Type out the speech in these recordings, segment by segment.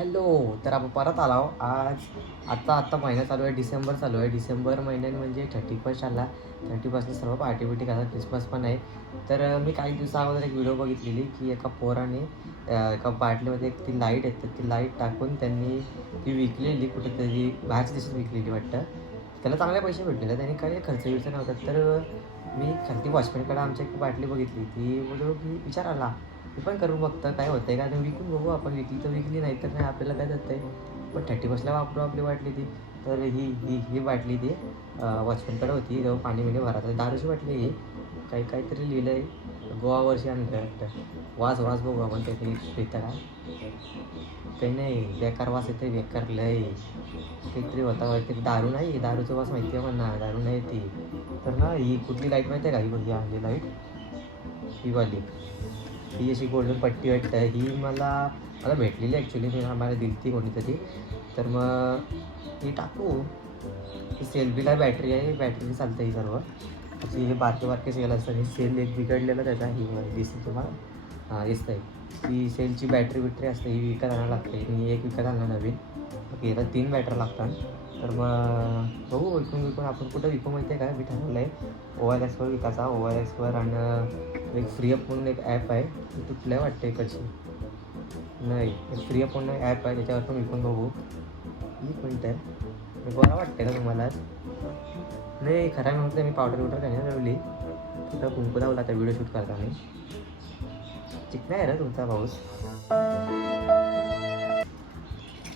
Hello. तर आपण परत आलो आज. आता महिना चालू आहे, डिसेंबर चालू आहे. डिसेंबर महिन्यात म्हणजे 31 आला. 31ला सर्व पार्टी बिर्टी करतात, क्रिसमस पण आहे. तर मी काही दिवसा अगोदर एक व्हिडिओ बघितलेली की एका पोराने एका बाटलीमध्ये एक ती लाईट येते, ती लाईट टाकून त्यांनी ती विकलेली कुठेतरी बाहेरच्या देशात विकलेली वाटतं. त्याला चांगले पैसे भेटलेले, त्यांनी काही खर्च बिर्च नव्हता. तर मी खालती वॉचमॅनकडे आमच्या एक बाटली बघितली, ती बोललो की विचार आला मी पण करून बघतं काय होतं आहे का, आणि विकून बघू आपण. विकली तर विकली, नाही तर नाही, आपल्याला काय जातं आहे. पण 31ला वापरू आपली बाटली ती. तर ही ही ही बाटली ती वॉचमॅनकडे होती, जेव्हा पाणी बिणी भरायचं. दारूची बाटली ही काहीतरी लिहिलं आहे, गोवा वर्षी आणलं वाटतं. वास वास बघू आपण त्याची पितं का, काही नाही, बेकार वास येते, बेकार लय काहीतरी होता माहिती. दारू नाही, दारूचा वास माहिती आहे म्हणा, दारू नाही ती. तर ना ही कुठली लाईट माहिती आहे का, ही कोणती आणली लाईट, ही वाली, ही अशी गोल्डन पट्टी वाटतं. ही मला भेटलेली ॲक्च्युली, मी आम्हाला दिली ती कोणीतरी. तर मग ही टाकू, ही सेल बिल आहे, बॅटरी आहे, बॅटरी चालतं ही सर्व. अशी हे बारके बारके सेल असतात. हे सेल एक बिघडलेलं त्याचा, ही दिसते तुम्हाला, हां दिसतं आहे. ती सेलची बॅटरी बिटरी असते, ही विकत आणायला लागते. मी एक विकत आणलं नवीन, याला 3 बॅटरी लागतात. तर मग बघू विकून आपण कुठं विकू माहिती आहे का, मी ठरवलं आहे OLXवर विकायचा, OLXवर. आणि एक फ्री अप म्हणून एक ॲप आहे, ती तुटलं वाटतं इकडची, नाही एक फ्री अप म्हणून ॲप आहे, त्याच्यावर पण विकून बघू. एक मिनटं आहे, बरं वाटते का तुम्हाला? नाही खरं म्हटलं, मी पावडर बिवडर काय नाही लावली, तुला कुंकू लावला त्या व्हिडिओ शूट करताना. चिकना आहे रे तुमचा पाऊस.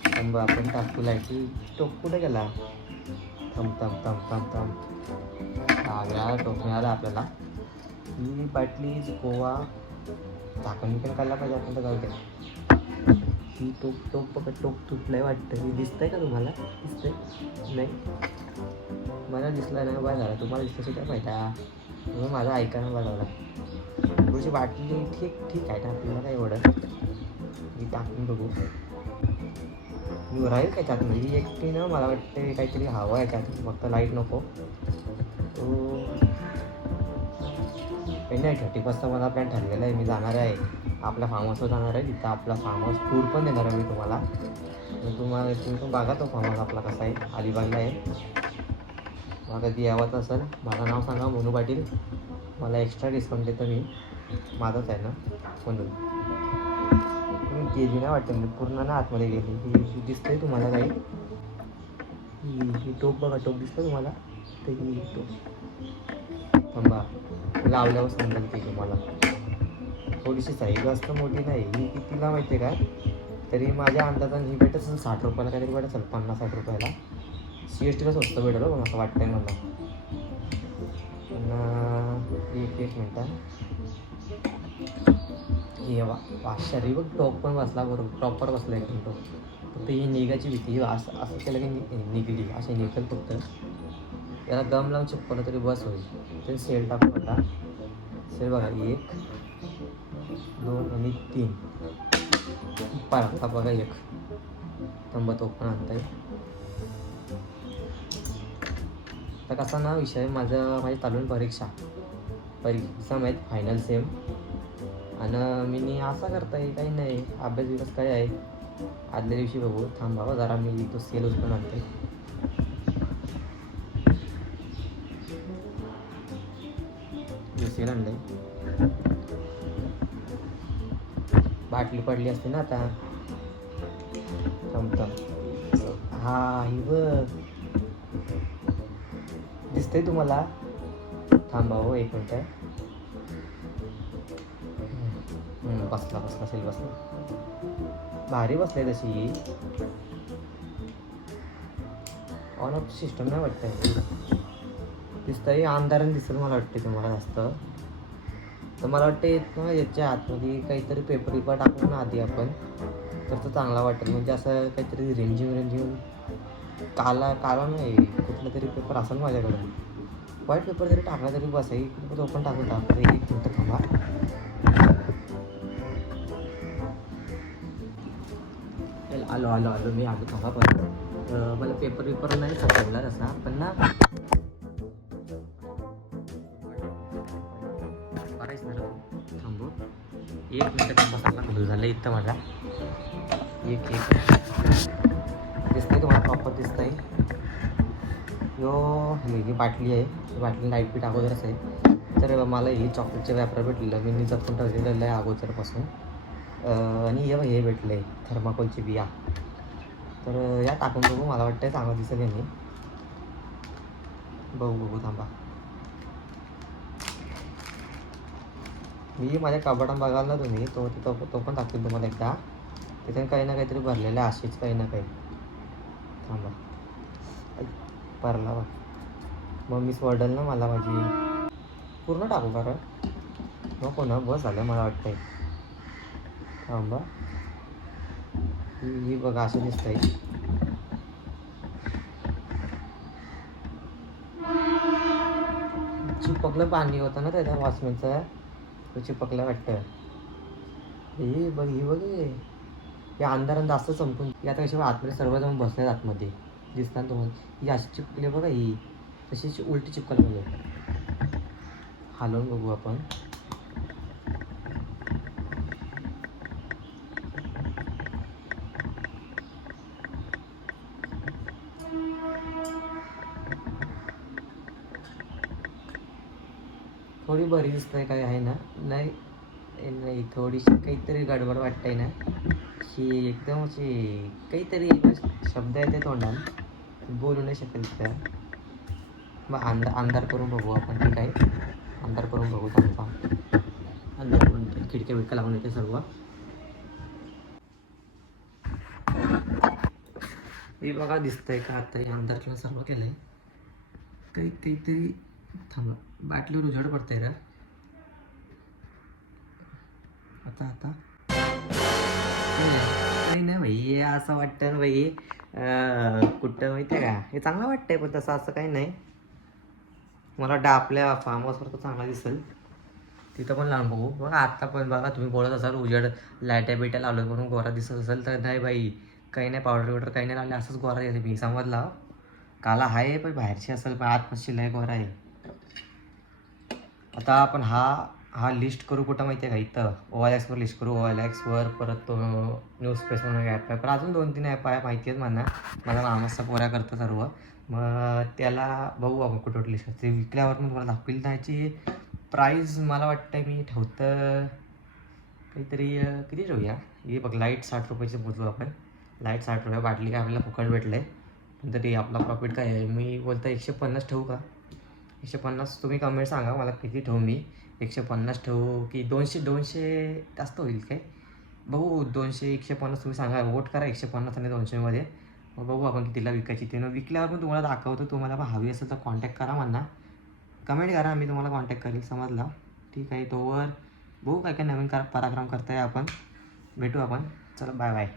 थांब आपण टाकू लाईटी. टोप कुठे गेला, थम थम थम थम थम, आग्रा टोप मिळाला आपल्याला. ही बाटली गोवा, झाकण पण काढला पाहिजे आपण, तर जाऊ द्या. ही टोप बघा, टोप तुटलंय वाटतं. ही दिसतंय का तुम्हाला, दिसतंय नाही, मला दिसलं नाही, बरं झालं. तुम्हाला दिसतं काय माहिती, तुम्ही माझा ऐकायला बघावला. थोडीशी बाटली ठीक आहे ना, आपल्याला काय एवढं. मी टाकून बघू मी राहील काय त्यात. ही एकटीनं मला वाटते काहीतरी हवं आहे त्यात, फक्त लाईट नको. काही नाही, 31चा मला प्लॅन ठरलेला आहे. मी जाणार आहे आपल्या फार्म हाऊसवर, जाणार आहे तिथं आपला फार्म हाऊस टूर पण देणार आहे मी तुम्हाला. तुम्ही पण बघा तो फार्म हाऊस आपला कसा आहे, अलिबागला आहे. मला कधी यावंच असेल, माझं नाव सांगा मोनू पाटील, मला एक्स्ट्रा डिस्काउंट देतो मी, माझंच आहे ना म्हणून. तुम्ही गेली नाही वाटतं, मी पूर्ण ना आतमध्ये गेली. ही दिसतंय तुम्हाला काही, ही टोप बघा, टोप दिसतं तुम्हाला, तर ही टोप थांबा लावल्यावर समजेल ती तुम्हाला. थोडीशी साईज जास्त मोठी नाही. ही कितीला माहिती आहे का, तरी माझ्या अंदाजाने ही भेटत असेल 60 रुपयाला, काहीतरी भेटत असेल 50-60 रुपयाला. CSTला स्वस्त भेटेल पण असं वाटतंय मला. एक मिनटं, हे वाशारी बघ, टॉप पण बसला बरोबर, प्रॉपर बसला एकदम टॉप. फक्त ही निघायची भीती, असं केलं की निघली, असे निघेल फक्त. याला गम लावून चिपकवलं तरी बस होईल. ते सेल टाकू आता, सेल बघा 1 2 आणि 3 पाडता बघा, एक तंबा तो पण आणताय. तर कसा ना विषय, माझी चालू आहे परीक्षा माहीत, फायनल सेम. आणि मी असं करताय काही नाही, अभ्यास बिभ्यास काय आहे आदल्या दिवशी बघू. थांबावा जरा, मी तो सेल उचलून आणते. सेल आणलंय, बाटली पडली असते ना आता. हा ही बघ, दिसतंय तुम्हाला, थांबा हो एक मिनटं. बसला सेल बसला, भारी बसलाय तशी. ऑन ऑफ सिस्टम नाही वाटतं, दिसतंय अंधाराने दिसेल मला वाटते तुम्हाला जास्त. तर मला वाटतं याच्या आतमध्ये काहीतरी पेपर टाकू ना आधी आपण, तर तो चांगला वाटेल. म्हणजे असं काहीतरी रेंजिंग काला नाही, कुठला तरी पेपर असेल माझ्याकडे, व्हाईट पेपर जरी टाकला तरी बस आहे. तो पण टाकून टाकतो, एक मिनटं थांबा. आलो मी आलो, थांबा. पण मला पेपर नाही सापडला तसा, पण ना बरायच ना. थांबू एक मिनटं, थांबा, सगळा झालं इथं माझा. एक दिसतंय तुम्हाला, प्रॉपर दिसतंय. ही बाटली आहे, ही बाटली लाईट पीठ अगोदरच आहे. तर मला ही चॉकलेटचे व्यापार भेटलेलं, मी जपून ठेवलेलं आहे अगोदरपासून. आणि हे भेटलं आहे थर्माकोलची बिया. तर या टाकून बघू, मला वाटतं चांगलं दिसेल यांनी. बघू थांबा. मी माझ्या कपाटात बघाल ना तुम्ही, तो पण दाखवेल तुम्हाला एकदा. तिथे काही ना काहीतरी भरलेलं आहे, अशीच काही ना काही. थांबा, भरला बघ. मग मी सोडल ना मला माझी. पूर्ण टाकू कारण नको ना, बस झालं मला वाटतंय. थांबा, ही बघा असं दिसतंय. चिपकलं पाणी होतं ना त्याच्या वॉचमॅनचं, तो चिपकलं वाटतं. ही बघ या अंधारात जास्त संपून की आता कशी आतमध्ये सर्वजण बसल्यात आतमध्ये दिसतात तुम्हाला. ही अशी चिपकली बघा, ही तशी उलटी चिपकायला पाहिजे. हलवून बघू आपण. थोडी बरी दिसतंय काय आहे ना? नाही थोडीशी काहीतरी गडबड वाटतंय ना, की एकदम अशी काहीतरी शब्द येते तोंडात, बोलू नाही शकत त्या. मग अंधार करून बघू आपण, ठीक आहे? अंधार करून बघू थांबा. अंधार करून खिडक्या बिडक्या लावून येते सर्व. हे बघा दिसतंय का आता? हे अंधारला सर्व केलंय. काहीतरी थांबा, बाटलीवर उजेड पडतंय रे. आता नाही भाई, असं वाटतं ना भाई. कुठं माहिती आहे का, हे चांगलं वाटतंय पण तसं असं काही नाही. मला वाटतं आपल्या फार्म हाऊसवर तर चांगला दिसेल, तिथं पण लावून बघू. बघा आत्ता पण बघा, तुम्ही बोलत असाल उजेड लाईट्या बिट्या लावलं म्हणून गोरा दिसत असेल, तर नाही बाई, काही नाही, पावडर बिवडर काही नाही लावले, असंच गोरा येते. मी समजला काला आहे पण बाहेरची असेल, पण आतपाशी लय गोरा आहे. आता आपण हा लिस्ट करू कुठं माहिती आहे का? इथं OLXवर लिस्ट करू, OLXवर. परत तो न्यूज प्रेस म्हणून ॲप आहे, पण अजून 2-3 ॲप आहे माहिती आहेत मला मामाचा पोऱ्या करतं सर्व. मग त्याला बघू आपण कुठं लिस्ट असते. विकल्यावर मग तुम्हाला दाखवेल. त्याची प्राईज मला वाटतं मी ठेवतं काहीतरी, किती ठेवूया? हे बघ, लाईट 60 रुपयाची मोजू आपण. लाईट 60 रुपये, बाटली काय आपल्याला फुकट भेटलं आहे, पण तरी आपला प्रॉफिट काय आहे? मी बोलतो 150 ठेवू का? 150 तुम्ही कमेंट सांगा मला किती ठेवू मी. 150 ठेवू की 200 जास्त होईल काय? बघू, 200-150 तुम्ही सांगा, वोट करा 150 आणि 200मध्ये. मग बघू आपण कितीला विकायची ते. विकल्यावर पण तुम्हाला दाखवतो. तुम्हाला पण हवी असेल तर कॉन्टॅक्ट करा म्हणा, कमेंट करा, मी तुम्हाला कॉन्टॅक्ट करेल. समजला? ठीक आहे. तोवर बघू काय काय नवीन पराक्रम करताय आपण. भेटू आपण. चला, बाय बाय.